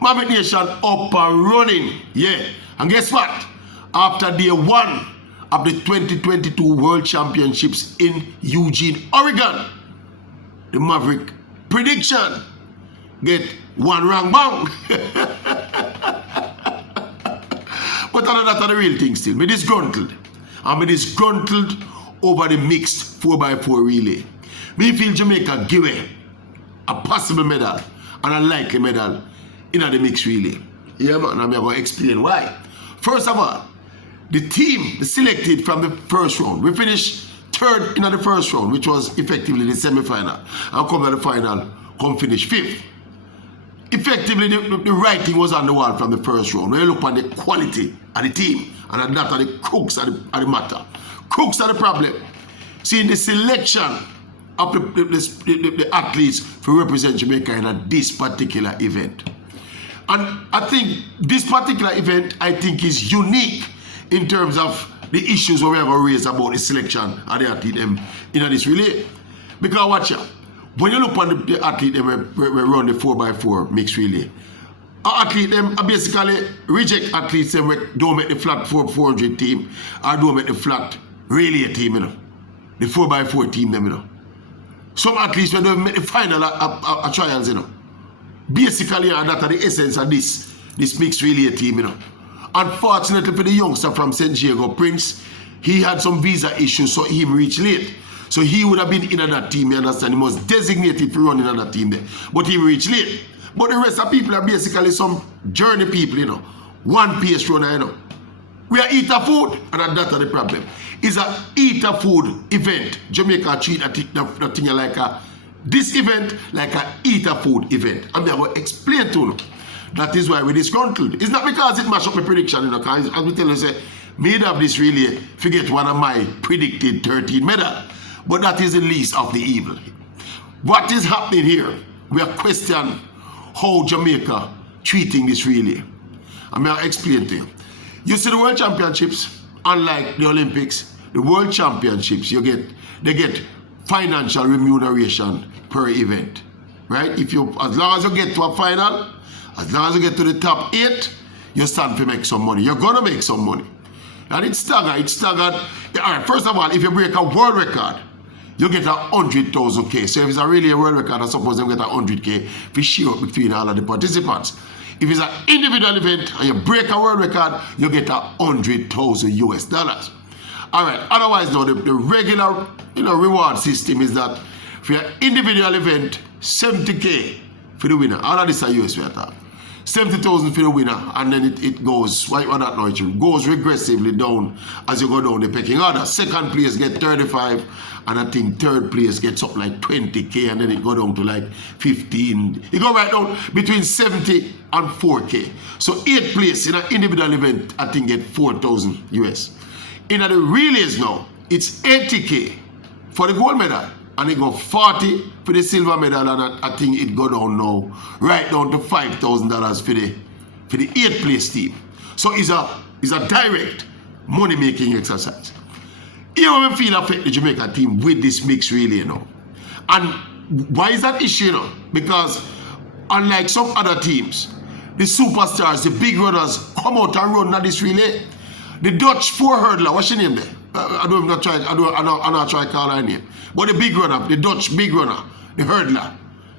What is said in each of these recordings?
Maverick Nation up and running. Yeah. And guess what? After day 1 of the 2022 World Championships in Eugene, Oregon, the Maverick prediction get one wrong bang. But that's the real thing still. Me disgruntled. I'm disgruntled over the mixed 4x4 relay. Me feel Jamaica give away a possible medal and a likely medal in the mixed relay. Yeah, man, I'm going to explain why. First of all, the team selected from the first round, we finished 3rd in the first round, which was effectively the semi-final, and come to the final, come finish 5th. Effectively, the writing was on the wall from the first round. When you look at the quality of the team, and that are the crooks of the matter. Crooks are the problem. See, in the selection of the athletes to represent Jamaica in this particular event. And I think this particular event, I think, is unique in terms of the issues we are going to raise about the selection of the athlete in this relay. Because watch out, when you look at the athlete we run the 4x4 mixed relay, our athlete them basically reject athletes them don't make the flat 400 team or don't make the flat relay team, you know. The 4x4 team them, you know. Some athletes when don't make the final trials, you know. Basically, that's the essence of this mixed relay team, you know. Unfortunately for the youngster from St. Diego, Prince, he had some visa issues, so he reached late. So he would have been in that team, you understand? He was designated to run in that team there. But he reached late. But the rest of people are basically some journey people, you know. One pace runner, you know. We are eater food, and that's the problem. It's an eater food event. Jamaica treat that thing like this event like an eater food event. I'm going to explain to you. That is why we're disgruntled. It's not because it mashed up my prediction, you know, because as we tell you, say, made of this really, forget one of my predicted 13 medal. But that is the least of the evil. What is happening here? We are questioning how Jamaica treating this relay. I'm going to explain to you. You see the World Championships, unlike the Olympics, the World Championships, they get financial remuneration per event. Right? As long as you get to a final, as long as you get to the top 8, you stand to make some money. You're going to make some money. And it's staggered. All right, first of all, if you break a world record, you get 100,000 So if it's really a world record, I suppose you get 100K if you share between all of the participants. If it's an individual event and you break a world record, you get 100,000 US dollars. All right, otherwise, though, the regular reward system is that for your individual event, 70K for the winner. All of this are US we are talking. 70,000 for the winner, and then it goes, why not know it goes regressively down as you go down the pecking order. Second place get 35, and I think third place gets up like 20K, and then it go down to like 15. It go right down between 70 and 4K. So 8th place in an individual event, I think get 4,000 US. In the relays now, it's 80K for the gold medal. And it go 40 for the silver medal, and I think it go down now, right down to $5,000 for the 8th place team. So it's a direct money-making exercise. Here we feel affect the Jamaica team with this mixed relay, you know. And why is that issue, you know? Because unlike some other teams, the superstars, the big runners, come out and run at this relay. The Dutch 4 hurdler, what's your name there? I'm not trying to call her name. But the big runner, the Dutch big runner, the hurdler,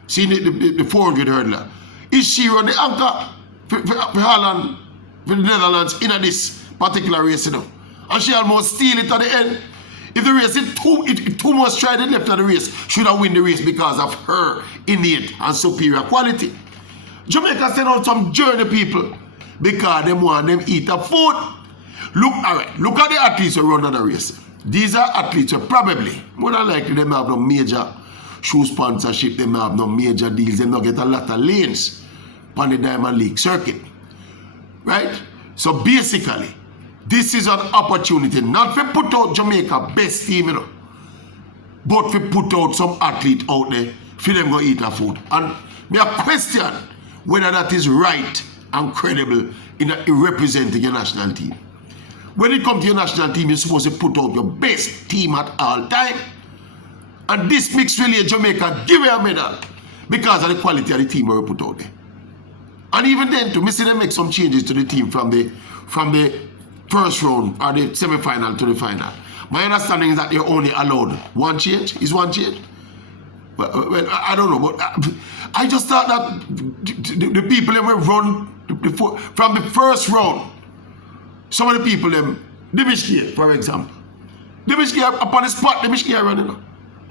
see the 400 hurdler, is she run the anchor for Holland, for the Netherlands in this particular race, you know? And she almost steal it at the end. If the race it too much tried left of the race, should have win the race because of her innate and superior quality. Jamaica send out some journey people because they want them eat a food. Look at the athletes who run the race. These are athletes who probably, more than likely, they may have no major shoe sponsorship, they may have no major deals, they may get a lot of lanes on the Diamond League circuit. Right? So basically, this is an opportunity not to put out Jamaica best team, you know, but to put out some athlete out there for them to eat their food. And me a question whether that is right and credible in representing your national team. When it comes to your national team, you're supposed to put out your best team at all time. And this mixed relay Jamaica give you a medal because of the quality of the team we put out there. And even then, to me see them make some changes to the team from the first round or the semi-final to the final. My understanding is that they're only allowed one change. Is one change? Well, I don't know, but I just thought that the people that will run from the first round, some of the people, Dimishkia, for example. Dimishkia, upon the spot, Dimishkia run, you know.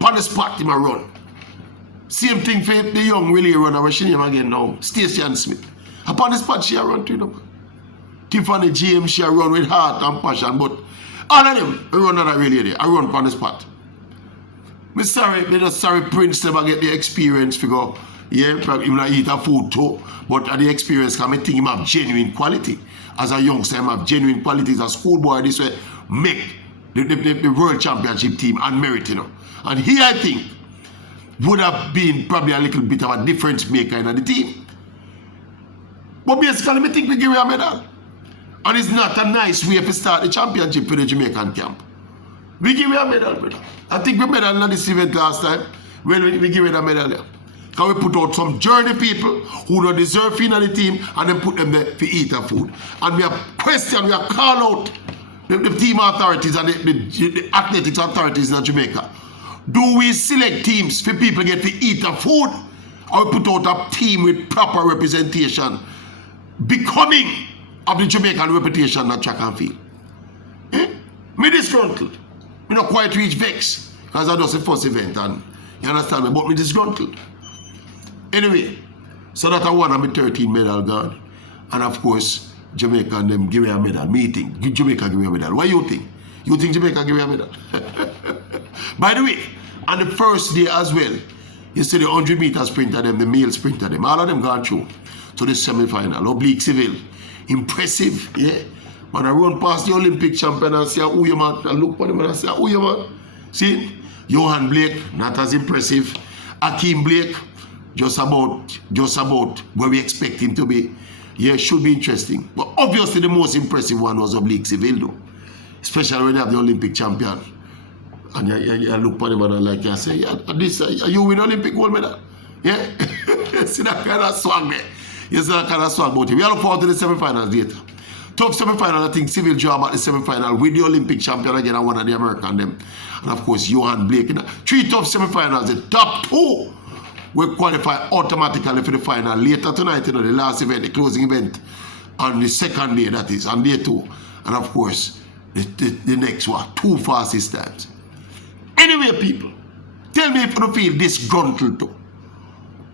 Upon the spot, he might run. Same thing for the young relay runner, where she name again now, Stacey and Smith. Upon the spot, she run too, you know. Tiffany James, she run with heart and passion, but all of them, I run on that relay there. I run upon the spot. Me just sorry Prince never get the experience figure. Yeah, probably him not eat a food too, but the experience can make him have genuine quality. As a youngster, him have genuine qualities. As a schoolboy, this way make the world championship team and merit, you know. And he, I think, would have been probably a little bit of a difference maker in the team. But basically, I think we give him a medal. And it's not a nice way to start the championship for the Jamaican camp. We give him a medal, brother. I think we medal in this event last time when we give him a medal there. Can we put out some journey people who don't deserve to be in the team and then put them there to eat our food. And we have questioned, we have called out the team authorities and the athletics authorities in Jamaica. Do we select teams for people get to eat our food, or we put out a team with proper representation becoming of the Jamaican reputation that track and field? Me disgruntled. Me not quite reach vex because I just the first event, and you understand me, but me disgruntled. Anyway, so that I won a 13 medal gone. And of course, Jamaica and them give me a medal. Me think Jamaica give me a medal. What you think? You think Jamaica give me a medal? By the way, on the first day as well, you see the 100 meter sprinter them, the male sprinter them, all of them gone through to the semi-final. Oblique Civil. Impressive, yeah. When I run past the Olympic champion and say, oh, you man, I look for them and I say, oh, you man. See, Johan Blake, not as impressive. Akeem Blake, just about where we expect him to be. Yeah, should be interesting. But obviously the most impressive one was Oblique Civil, though. Especially when you have the Olympic champion. And you look for him and like you say, are you win Olympic gold medal? Yeah? See that kind of swag there. You see that kind of swag about it. We look forward to the semi-finals later. Tough semi-final, I think Civil draw about the semi-final with the Olympic champion again and one of the American them. And of course, Johan Blake. You know, 3 tough semi-finals. The top 2 will qualify automatically for the final later tonight, you know, the last event, the closing event on the second day, that is, on day 2. And of course, the next one, 2 fastest times. Anyway, people, tell me if you don't feel disgruntled too.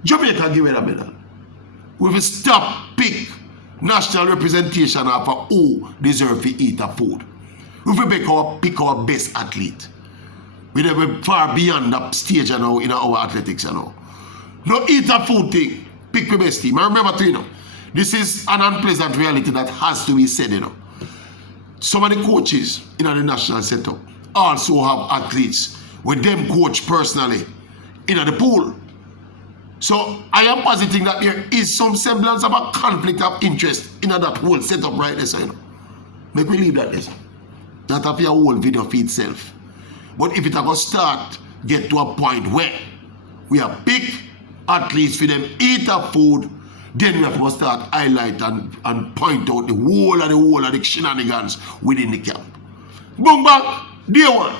Jamaica give it a medal. We will stop pick national representation of who deserve to eat a food. We will pick our best athlete. We're far beyond that stage you know, in our athletics. You know. No eat a food thing. Pick the best team. I remember to you know, this is an unpleasant reality that has to be said. You know. Some of the coaches in the national setup also have athletes with them coach personally in the pool. So I am positing that there is some semblance of a conflict of interest in that whole setup right there, so you know. Make me leave that there. Not have your whole video for itself. But if it ever start get to a point where we have big athletes for them eat a food, then we have to start highlight and point out the whole of the shenanigans within the camp. Boom bang, day 1.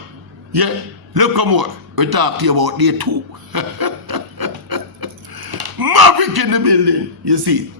Yeah, look come more. We talk to you about day 2. Maverick in the building, you see.